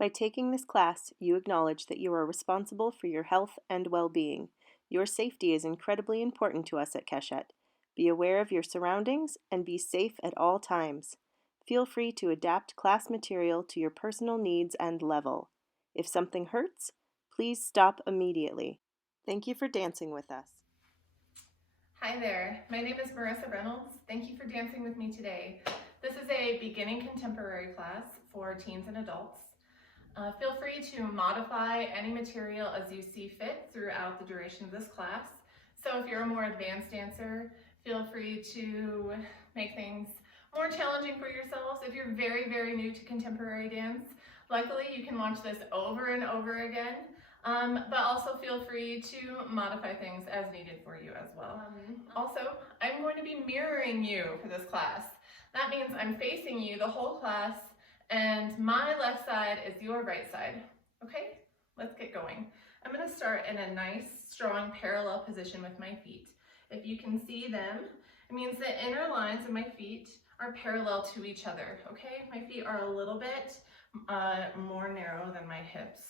By taking this class, you acknowledge that you are responsible for your health and well-being. Your safety is incredibly important to us at Keshet. Be aware of your surroundings and be safe at all times. Feel free to adapt class material to your personal needs and level. If something hurts, please stop immediately. Thank you for dancing with us. Hi there, my name is Marissa Reynolds. Thank you for dancing with me today. This is a beginning contemporary class for teens and adults. Feel free to modify any material as you see fit throughout the duration of this class. So if you're a more advanced dancer, feel free to make things more challenging for yourselves. If you're very, very new to contemporary dance, luckily you can watch this over and over again. But also feel free to modify things as needed for you as well. Also, I'm going to be mirroring you for this class. That means I'm facing you the whole class, and my left side is your right side. Okay, let's get going. I'm going to start in a nice, strong parallel position with my feet. If you can see them, it means the inner lines of my feet are parallel to each other, okay? My feet are a little bit more narrow than my hips,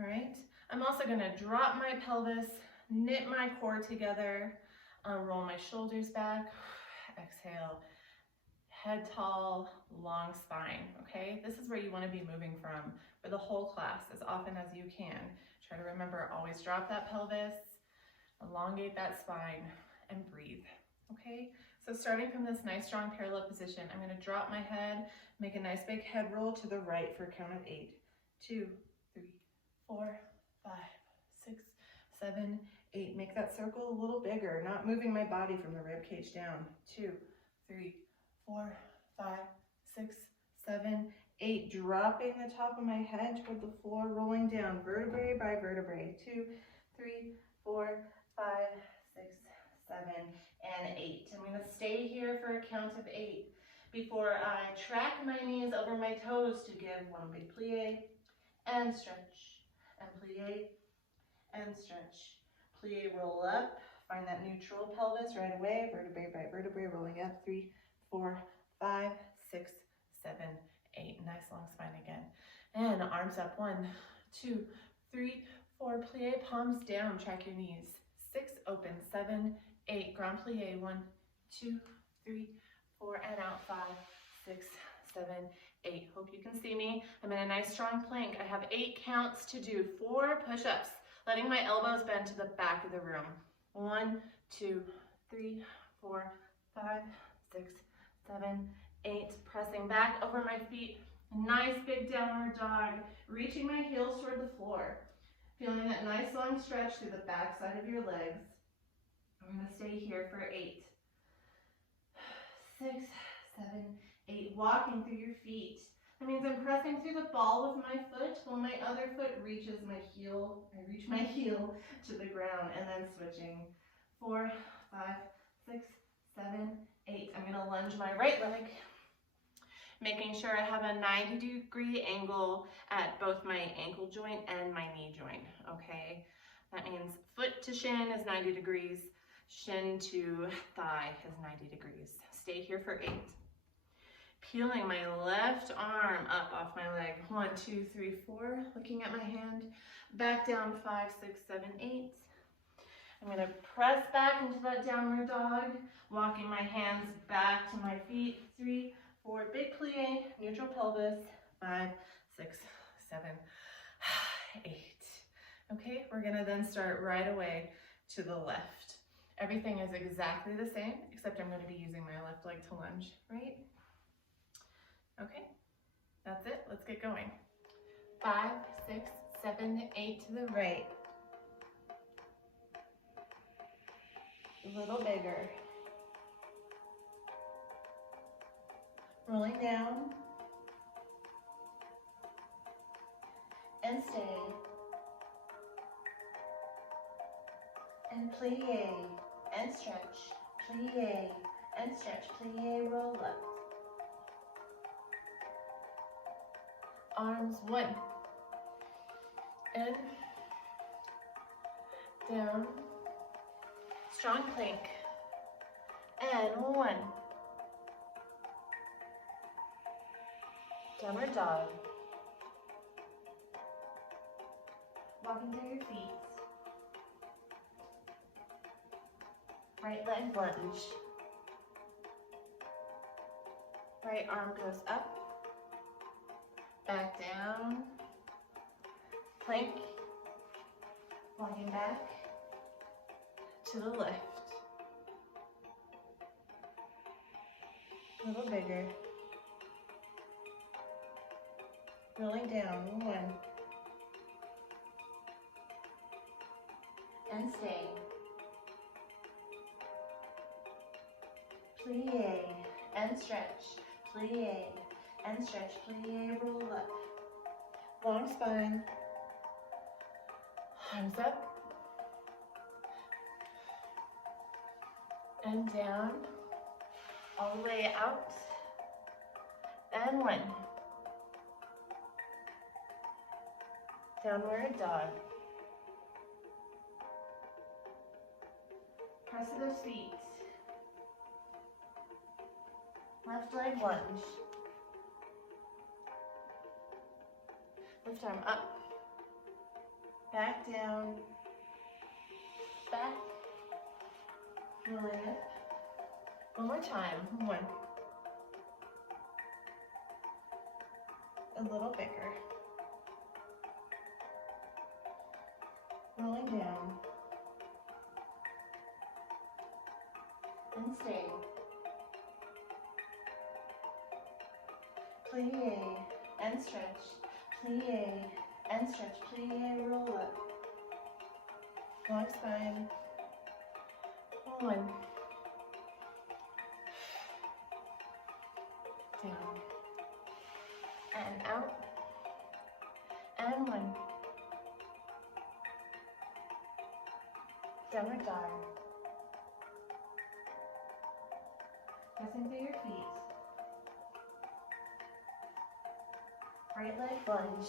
all right? I'm also gonna drop my pelvis, knit my core together, roll my shoulders back, exhale, head tall, long spine, okay? This is where you wanna be moving from for the whole class as often as you can. Try to remember, always drop that pelvis, elongate that spine, and breathe, okay? So starting from this nice strong parallel position, I'm gonna drop my head, make a nice big head roll to the right for a count of 8. 2, 3, 4, 5, 6, 7, 8. Make that circle a little bigger, not moving my body from the rib cage down. 2, 3, 4, 5, 6, 7, 8. Dropping the top of my head toward the floor, rolling down vertebrae by vertebrae. 2, 3, 4, 5, 6, 7, and 8. I'm going to stay here for a count of 8 before I track my knees over my toes to give one big plie and stretch, and plie and stretch. Plie, roll up, find that neutral pelvis right away, vertebrae by vertebrae, rolling up. 3, 4, 5, 6, 7, 8. Nice long spine again. And arms up. 1, 2, 3, 4. Plie, palms down, track your knees. 6, open. 7, 8. Grand plie. 1, 2, 3, 4, and out. 5, 6, 7, 8. Hope you can see me. I'm in a nice strong plank. I have 8 counts to do. 4 push-ups, letting my elbows bend to the back of the room. 1, 2, 3, 4, 5, 6, 7, 8. Pressing back over my feet. Nice big downward dog. Reaching my heels toward the floor. Feeling that nice long stretch through the back side of your legs. I'm going to stay here for 8, 6, 7, 8. Walking through your feet. That means I'm pressing through the ball with my foot while my other foot reaches my heel. I reach my heel to the ground, and then switching. 4, 5, 6, 7, 8. I'm going to lunge my right leg, making sure I have a 90-degree angle at both my ankle joint and my knee joint, okay? That means foot to shin is 90 degrees, shin to thigh is 90 degrees. Stay here for 8. Peeling my left arm up off my leg. 1, 2, 3, 4. Looking at my hand. Back down. 5, 6, 7, 8. I'm going to press back into that downward dog. Walking my hands back to my feet. 3, 4. Big plie. Neutral pelvis. 5, 6, 7, 8. Okay, we're going to then start right away to the left. Everything is exactly the same, except I'm going to be using my left leg to lunge, right? Okay, that's it. Let's get going. 5, 6, 7, 8 to the right. A little bigger. Rolling down. And stay. And plie. And stretch. Plie. And stretch. Plie. Roll up. Arms. 1. In. Down. Strong plank. And 1. Downward dog. Walking through your feet. Right leg lunge. Right arm goes up, back down, plank, walking back to the left. A little bigger. Rolling down, 1. And stay. Plie and stretch. Plie and stretch. Plie, roll up. Long spine. Arms up. And down. All the way out. And 1. Downward dog. Press to those feet. Left leg lunge. Lift arm up. Back down. Back. Rolling up. One more time. 1. A little bigger. Rolling down. And stay. Plie and stretch. Plie and stretch. Plie, roll up. Long spine. 1. Down. And out. And 1. Downward dog. Pressing through your feet. Right leg lunge.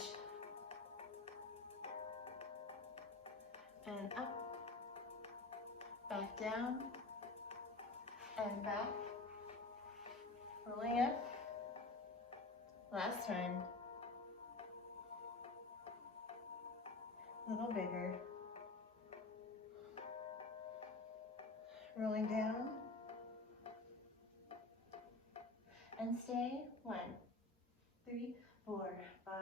And up. Back down. And back. Rolling up. Last time. A little bigger. Rolling down. And stay. 1, 3, 4, 5,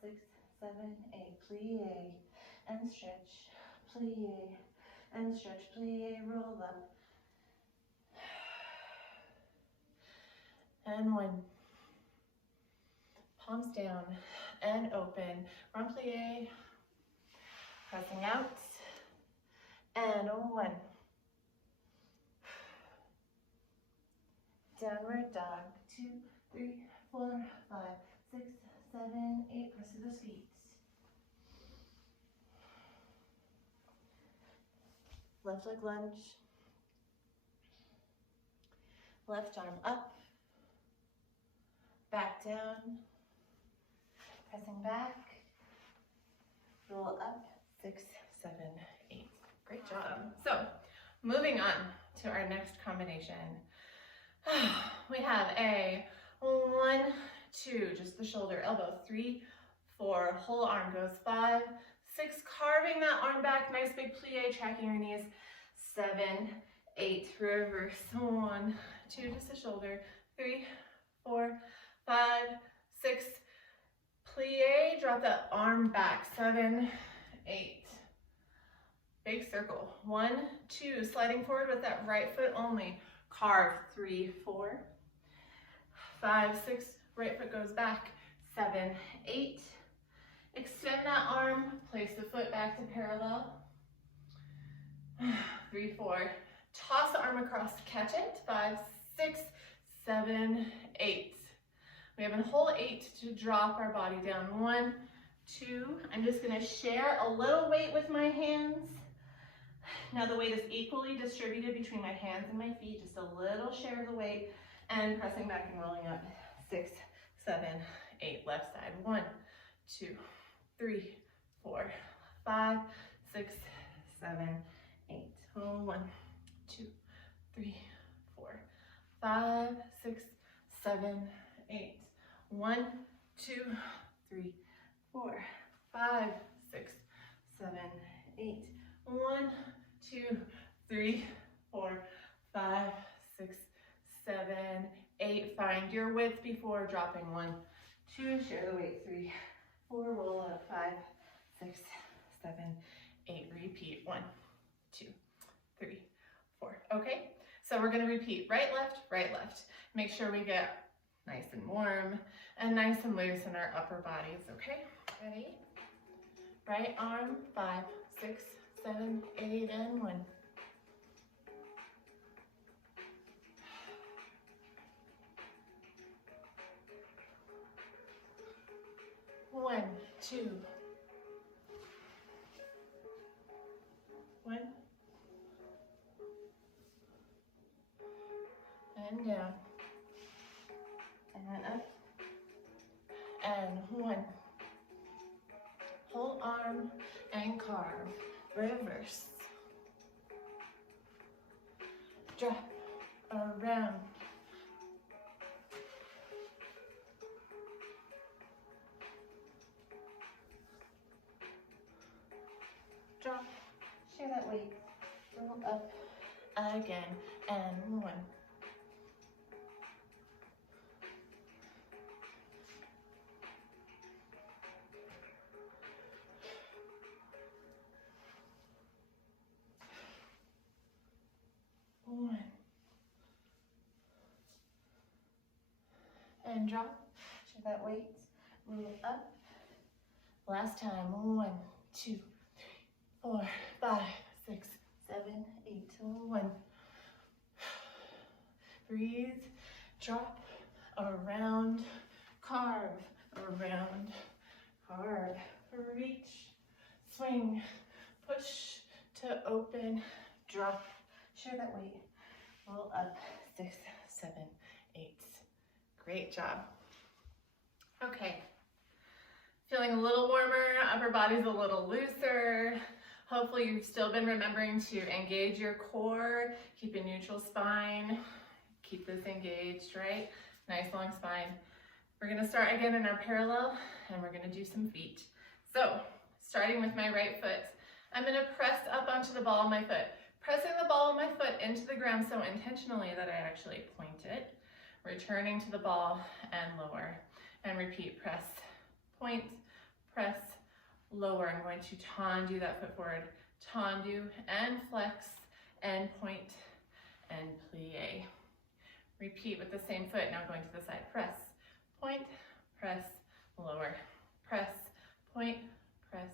6, 7, 8. Plie and stretch. Plie and stretch. Plie, roll up. And 1. Palms down and open. Rond plie. Pressing out. And 1. Downward dog. 2, 3, 4, 5, 6, 7, 8. Press to those feet. Left leg lunge. Left arm up. Back down. Pressing back. Roll up. 6, 7, 8. Great job. So, moving on to our next combination. We have a 1, 2, just the shoulder, elbow, 3, 4, whole arm goes, 5, 6, carving that arm back, nice big plie, tracking your knees, 7, 8, reverse, 1, 2, just the shoulder, 3, 4, 5, 6, plie, drop that arm back, 7, 8, big circle, 1, 2, sliding forward with that right foot only, carve, 3, 4, 5, 6, right foot goes back, 7, 8, extend that arm, place the foot back to parallel, 3, 4, toss the arm across, catch it, 5, 6, 7, 8. We have a whole 8 to drop our body down, 1, 2, I'm just gonna share a little weight with my hands. Now the weight is equally distributed between my hands and my feet, just a little share of the weight, and pressing back and rolling up, 6, 7, 8, left side, 1, 2, 3, 4, 5, 6, 7, 8, 1, 2, 3, 4, 5, 6, 7, 8, 1, 2, 3, 4, 5, 6, 7, 8. 1, 2, 3, 4, 5, 6, 7, 8. Find your width before dropping. 1, 2, share the weight. 3, 4, roll up. 5, 6, 7, 8. Repeat. 1, 2, 3, 4. Okay, so we're going to repeat right, left, right, left. Make sure we get nice and warm and nice and loose in our upper bodies. Okay, ready? Right arm. 5, 6, 7, 8, and 1. 1, 2. 1. And down. And up. And 1. Whole arm and carve. Reverse. Drop. Around. Drop. Share that weight. Roll up. Again. And 1. 1. And drop. Share that weight. Roll up. Last time. 1, 2, 3, 4, 5, 6, 7, 8. 1. Breathe. Drop. Around. Carve. Around. Carve. Reach. Swing. Push to open. Drop. Share that weight. Roll up. 6, 7, 8. Great job. Okay. Feeling a little warmer, upper body's a little looser. Hopefully you've still been remembering to engage your core, keep a neutral spine, keep this engaged, right? Nice long spine. We're gonna start again in our parallel and we're gonna do some feet. So, starting with my right foot, I'm gonna press up onto the ball of my foot. Pressing the ball of my foot into the ground so intentionally that I actually point it. Returning to the ball and lower. And repeat, press, point, press, lower. I'm going to tendu that foot forward. Tendu and flex and point and plie. Repeat with the same foot, now going to the side. Press, point, press, lower. Press, point, press,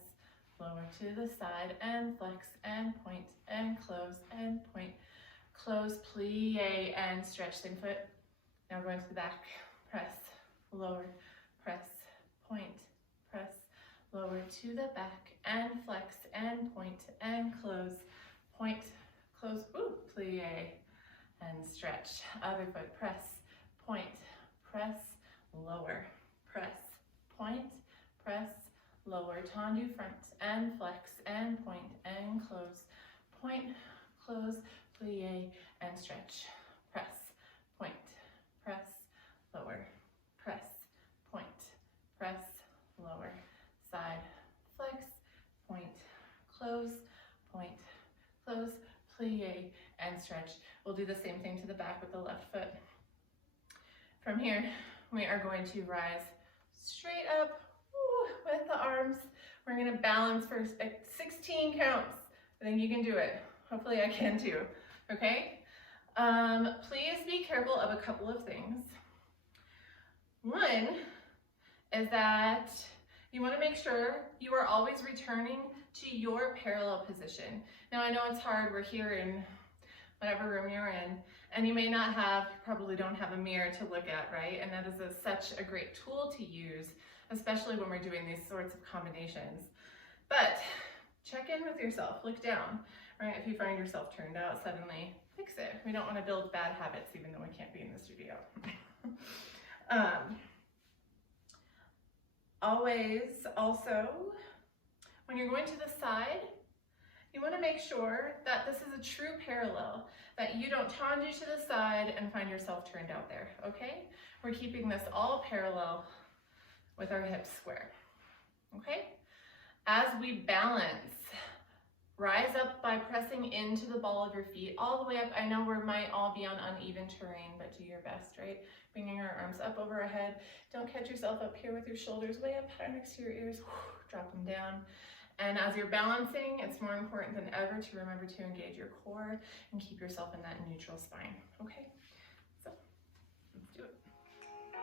lower to the side and flex and point and close and point. Close, plie and stretch. Same foot. Now going to the back. Press, lower, press, point, press, lower to the back and flex and point and close. Point, close, ooh, plie and stretch. Other foot. Press, point, press, lower, press, point, press, lower. Tendu front and flex and point and close. Point, close, plie and stretch. Press, point, press, lower, press, point, press, lower, side, flex, point, close, plie and stretch. We'll do the same thing to the back with the left foot. From here, we are going to rise straight up with the arms. We're gonna balance for 16 counts. I think you can do it. Hopefully I can too, okay? Please be careful of a couple of things. One is that you want to make sure you are always returning to your parallel position. Now I know it's hard, we're here in whatever room you're in, and you may not have, you probably don't have a mirror to look at, right? And that is such a great tool to use, especially when we're doing these sorts of combinations. But check in with yourself, look down, right? If you find yourself turned out suddenly, fix it. We don't want to build bad habits even though we can't be in the studio. Always also, when you're going to the side, you want to make sure that this is a true parallel, that you don't tendu to the side and find yourself turned out there, okay? We're keeping this all parallel with our hips square, okay? As we balance, rise up by pressing into the ball of your feet all the way up. I know we might all be on uneven terrain, but do your best, right? Bringing our arms up over our head. Don't catch yourself up here with your shoulders way up high next to your ears. Drop them down. And as you're balancing, it's more important than ever to remember to engage your core and keep yourself in that neutral spine, okay? So, let's do it.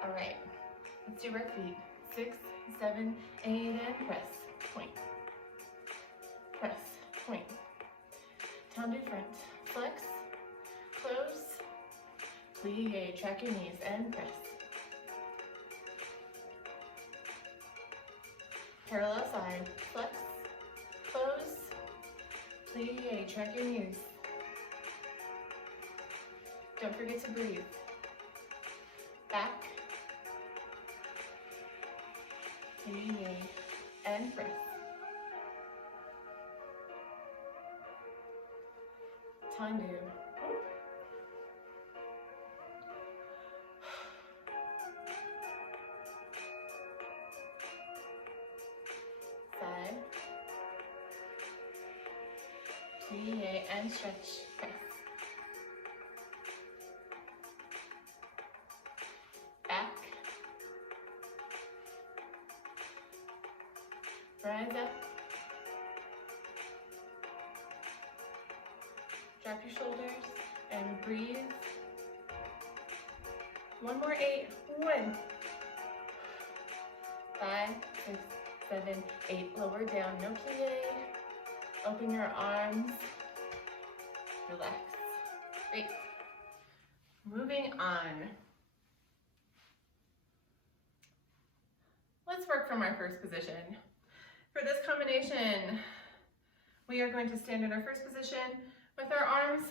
All right, let's do our feet. 6, 7, 8, and press, point. Press, point. Tendu front, flex, close, plie, track your knees, and press. Parallel side, flex, close, plie, track your knees. Don't forget to breathe. Back, plie, and press. Tendu. Side. Plie and stretch. Press. Back. Rise up. Drop your shoulders and breathe. One more 8. 1, 5, 6, 7, 8. Lower down, no plie. Open your arms. Relax. Great. Moving on. Let's work from our first position. For this combination, we are going to stand in our first position with our arms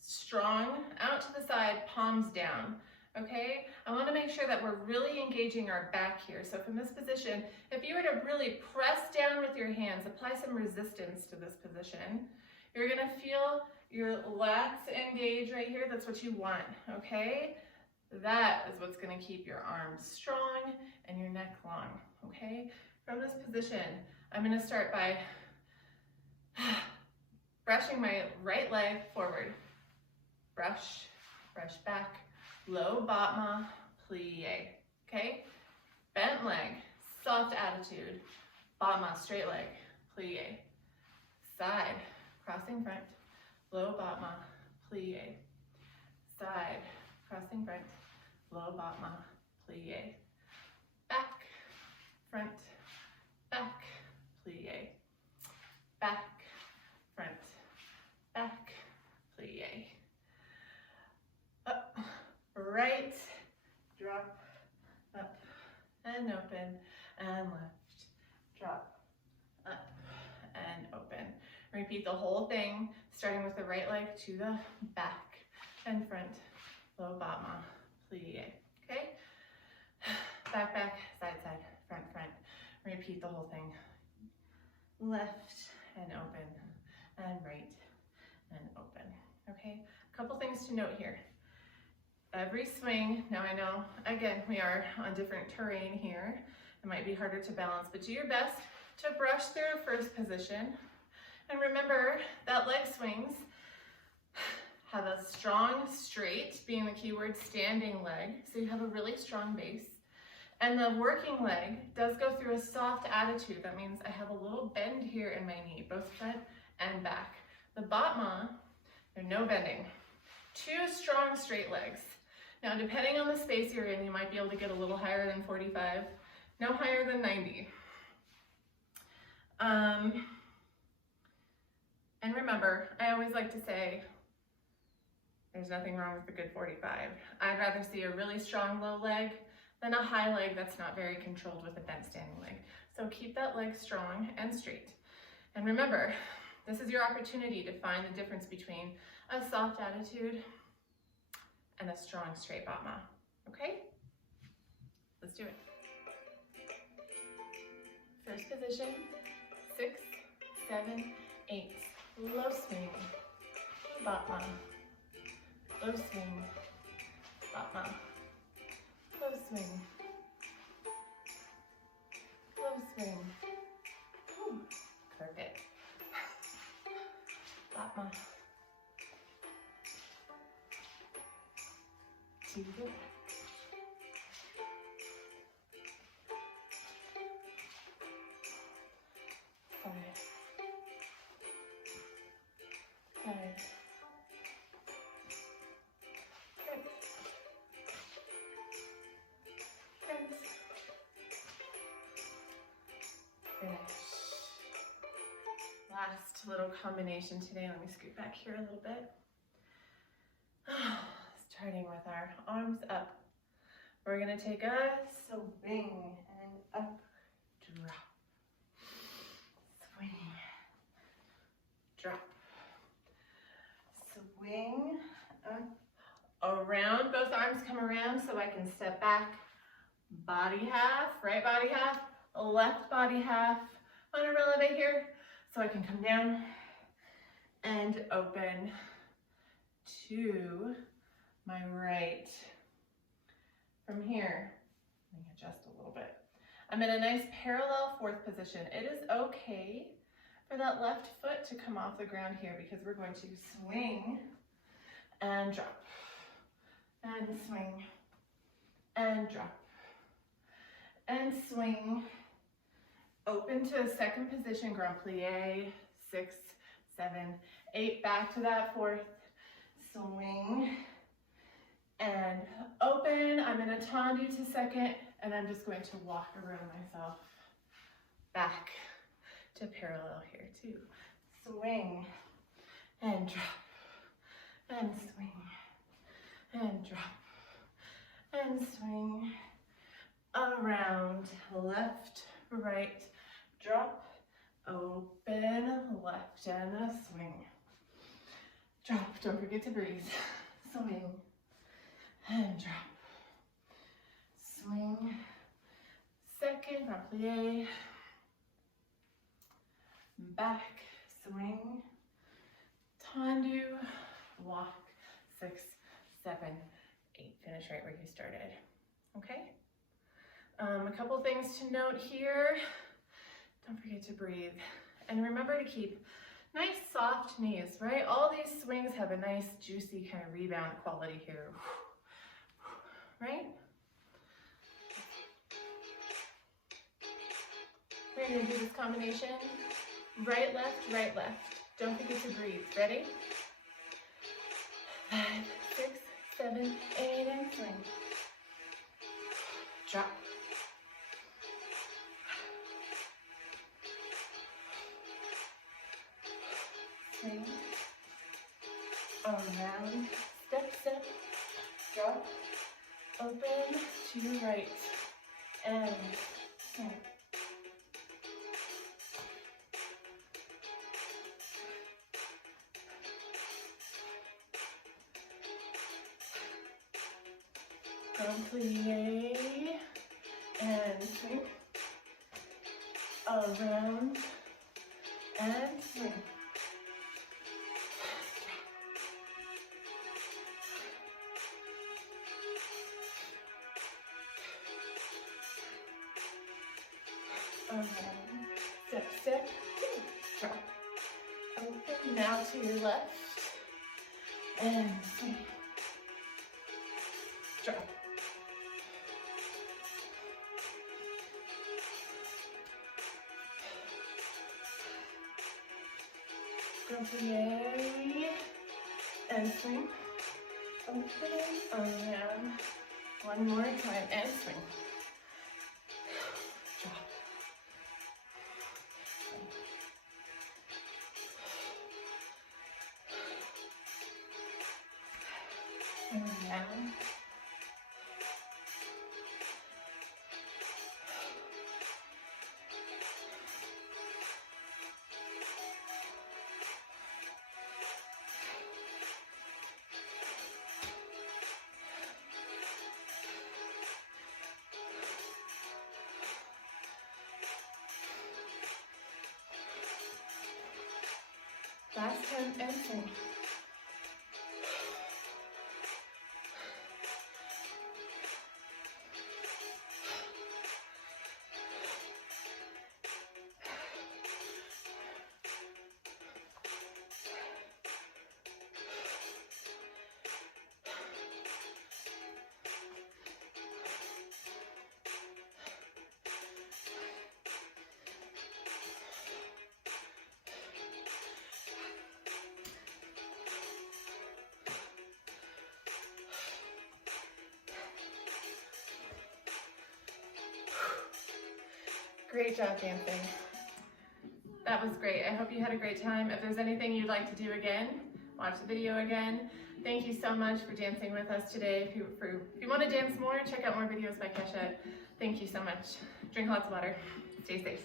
strong out to the side, palms down, okay? I want to make sure that we're really engaging our back here. So from this position, if you were to really press down with your hands, apply some resistance to this position, you're going to feel your lats engage right here. That's what you want, okay? That is what's going to keep your arms strong and your neck long, okay? From this position, I'm going to start by brushing my right leg forward. Brush, brush back, low batma, plie, okay? Bent leg, soft attitude, batma, straight leg, plie. Side, crossing front, low batma, plie. Side, crossing front, low batma, plie. Back, front, back, plie. Back, front, back, plie. Up, right, drop, up, and open, and left, drop, up, and open. Repeat the whole thing, starting with the right leg to the back and front, low batma, plie, okay? Back, back, side, side, front, front. Repeat the whole thing. Left and open, and right and open, okay? A couple things to note here. Every swing, now I know, again, we are on different terrain here. It might be harder to balance, but do your best to brush through first position. And remember that leg swings have a strong straight, being the key word, standing leg, so you have a really strong base. And the working leg does go through a soft attitude. That means I have a little bend here in my knee, both front and back. The batma, there's no bending. 2 strong straight legs. Now, depending on the space you're in, you might be able to get a little higher than 45, no higher than 90. And remember, I always like to say, there's nothing wrong with a good 45. I'd rather see a really strong low leg than a high leg that's not very controlled with a bent standing leg. So keep that leg strong and straight. And remember, this is your opportunity to find the difference between a soft attitude and a strong straight batma, okay? Let's do it. First position, 6, 7, 8. Low swing, batma. Low swing, batma. Low swing, low swing. Ooh. to the back. 5, 5, 6, 7. Finish. Last little combination today. Let me scoot back here a little bit. Starting with our arms up. We're gonna take a swing and up, drop, swing, drop, swing, up, around. Both arms come around so I can step back. Body half, right body half, left body half. I'm gonna elevate here so I can come down and open to my right. From here, let me adjust a little bit. I'm in a nice parallel fourth position. It is okay for that left foot to come off the ground here because we're going to swing and drop, and swing, and drop, and swing. Open to a second position, grand plie, 6, 7, 8, back to that fourth, swing, and open. I'm in a tendu to second, and I'm just going to walk around myself back to parallel here too. Swing, and drop, and swing, and drop, and swing, around, left, right, drop, open, left, and a swing. Drop, don't forget to breathe. Swing, and drop. Swing, second, grand plie, back, swing, tendu, walk, 6, 7, 8. Finish right where you started, okay? A couple things to note here. Don't forget to breathe. And remember to keep nice soft knees, right? All these swings have a nice juicy kind of rebound quality here, right? We're gonna do this combination. Right, left, right, left. Don't forget to breathe. Ready? 5, 6, 7, 8, and swing. Drop. Swing. Around. Step, step. Drop. Open to right. And swing. Grand plie and swing, around and swing. Around, step, step, drop. Open now to your left and swing. Drop. Grand plie and swing. Open, around. One more time and swing. Drop. Around. Last time and swing. Great job dancing. That was great. I hope you had a great time. If there's anything you'd like to do again, watch the video again. Thank you so much for dancing with us today. If you want to dance more, check out more videos by Keshet. Thank you so much. Drink lots of water. Stay safe.